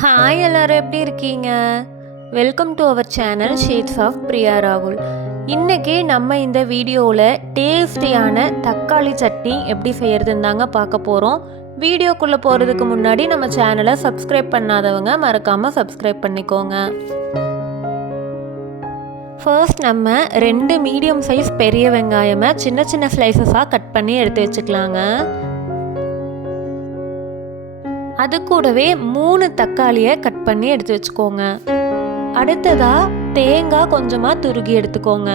Hi எல்லாரும் எப்படி இருக்கீங்க? Welcome to our channel shades of Priya ராகுல். இன்றைக்கி நம்ம இந்த வீடியோவில் டேஸ்டியான தக்காளி சட்னி எப்படி செய்கிறதுன்னு தாங்க பார்க்க போகிறோம். வீடியோக்குள்ளே போகிறதுக்கு முன்னாடி நம்ம சேனலை சப்ஸ்கிரைப் பண்ணாதவங்க மறக்காமல் சப்ஸ்கிரைப் பண்ணிக்கோங்க. ஃபர்ஸ்ட் நம்ம 2 மீடியம் சைஸ் பெரிய வெங்காயமை சின்ன சின்ன ஸ்லைசஸாக கட் பண்ணி எடுத்து வச்சுக்கலாங்க. அது கூடவே 3 தக்காளியை கட் பண்ணி எடுத்து வச்சுக்கோங்க. அடுத்ததாக தேங்காய் கொஞ்சமாக துருகி எடுத்துக்கோங்க.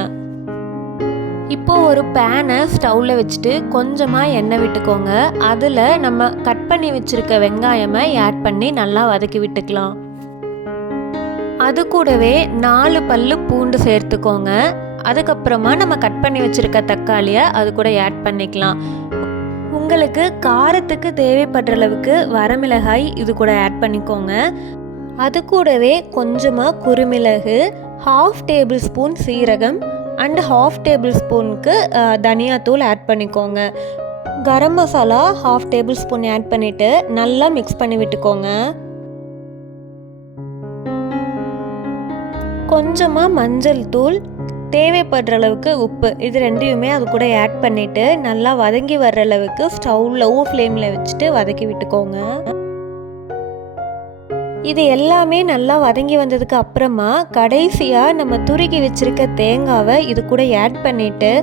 இப்போ ஒரு பேனை ஸ்டவ்வில் வச்சுட்டு கொஞ்சமாக எண்ணெய் விட்டுக்கோங்க. அதில் நம்ம கட் பண்ணி வச்சுருக்க வெங்காயமை ஆட் பண்ணி நல்லா வதக்கி விட்டுக்கலாம். அது கூடவே 4 பல்லு பூண்டு சேர்த்துக்கோங்க. அதுக்கப்புறமா நம்ம கட் பண்ணி வச்சுருக்க தக்காளியை அது கூட ஆட் பண்ணிக்கலாம். உங்களுக்கு காரத்துக்கு தேவைப்படுற அளவுக்கு வரமிளகாய் இது கூட ஆட் பண்ணிக்கோங்க. அது கூடவே கொஞ்சமாக குறுமிளகு, 1/2 டேபிள் ஸ்பூன் சீரகம் அண்ட் 1/2 டேபிள் ஸ்பூனுக்கு தனியாத்தூள் ஆட் பண்ணிக்கோங்க. Garam masala 1/2 table spoon add பண்ணிவிட்டு நல்லா மிக்ஸ் பண்ணி விட்டுக்கோங்க. கொஞ்சமாக மஞ்சள் தூள், தேவைப்படுற அளவுக்கு உப்பு, இது ரெண்டையுமே அது கூட ஆட் பண்ணிவிட்டு நல்லா வதங்கி வர்ற அளவுக்கு ஸ்டவ் லோ ஃப்ளேமில் வச்சுட்டு வதக்கி விட்டுக்கோங்க. இது எல்லாமே நல்லா வதங்கி வந்ததுக்கு அப்புறமா கடைசியாக நம்ம துருகி வச்சுருக்க தேங்காவை இது கூட ஆட் பண்ணிவிட்டு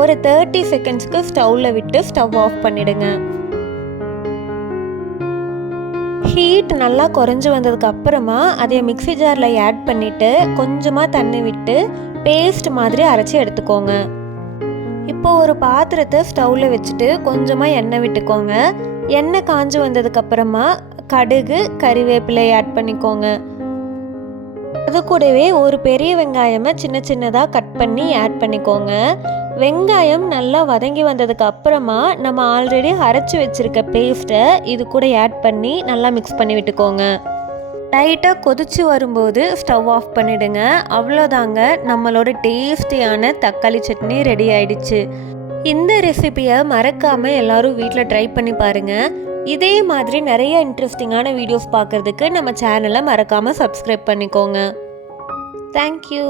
ஒரு 30 செகண்ட்ஸ்க்கு ஸ்டவ்வில் விட்டு ஸ்டவ் ஆஃப் பண்ணிவிடுங்க. ஹீட் நல்லா குறைஞ்சி வந்ததுக்கு அப்புறமா அதை மிக்ஸி ஜாரில் ஆட் பண்ணிவிட்டு கொஞ்சமாக தண்ணி விட்டு பேஸ்ட் மாதிரி அரைச்சி எடுத்துக்கோங்க. இப்போ ஒரு பாத்திரத்தை ஸ்டவ்வில் வச்சுட்டு கொஞ்சமாக எண்ணெய் விட்டுக்கோங்க. எண்ணெய் காஞ்சி வந்ததுக்கப்புறமா கடுகு, கறிவேப்பிலை ஆட் பண்ணிக்கோங்க. அது கூடவே ஒரு பெரிய வெங்காயமை சின்ன சின்னதாக கட் பண்ணி ஆட் பண்ணிக்கோங்க. வெங்காயம் நல்லா வதங்கி வந்ததுக்கு அப்புறமா நம்ம ஆல்ரெடி அரைச்சி வச்சுருக்க பேஸ்ட்டை இது கூட ஆட் பண்ணி நல்லா மிக்ஸ் பண்ணி விட்டுக்கோங்க. லைட்டாக கொதிச்சு வரும்போது ஸ்டவ் ஆஃப் பண்ணிவிடுங்க. அவ்வளோதாங்க, நம்மளோட டேஸ்டியான தக்காளி சட்னி ரெடி ஆயிடுச்சு. இந்த ரெசிபியை மறக்காமல் எல்லோரும் வீட்டில் ட்ரை பண்ணி பாருங்கள். இதே மாதிரி நிறைய இன்ட்ரெஸ்டிங்கான வீடியோஸ் பார்க்குறதுக்கு நம்ம சேனலை மறக்காமல் சப்ஸ்கிரைப் பண்ணிக்கோங்க. தேங்க்யூ.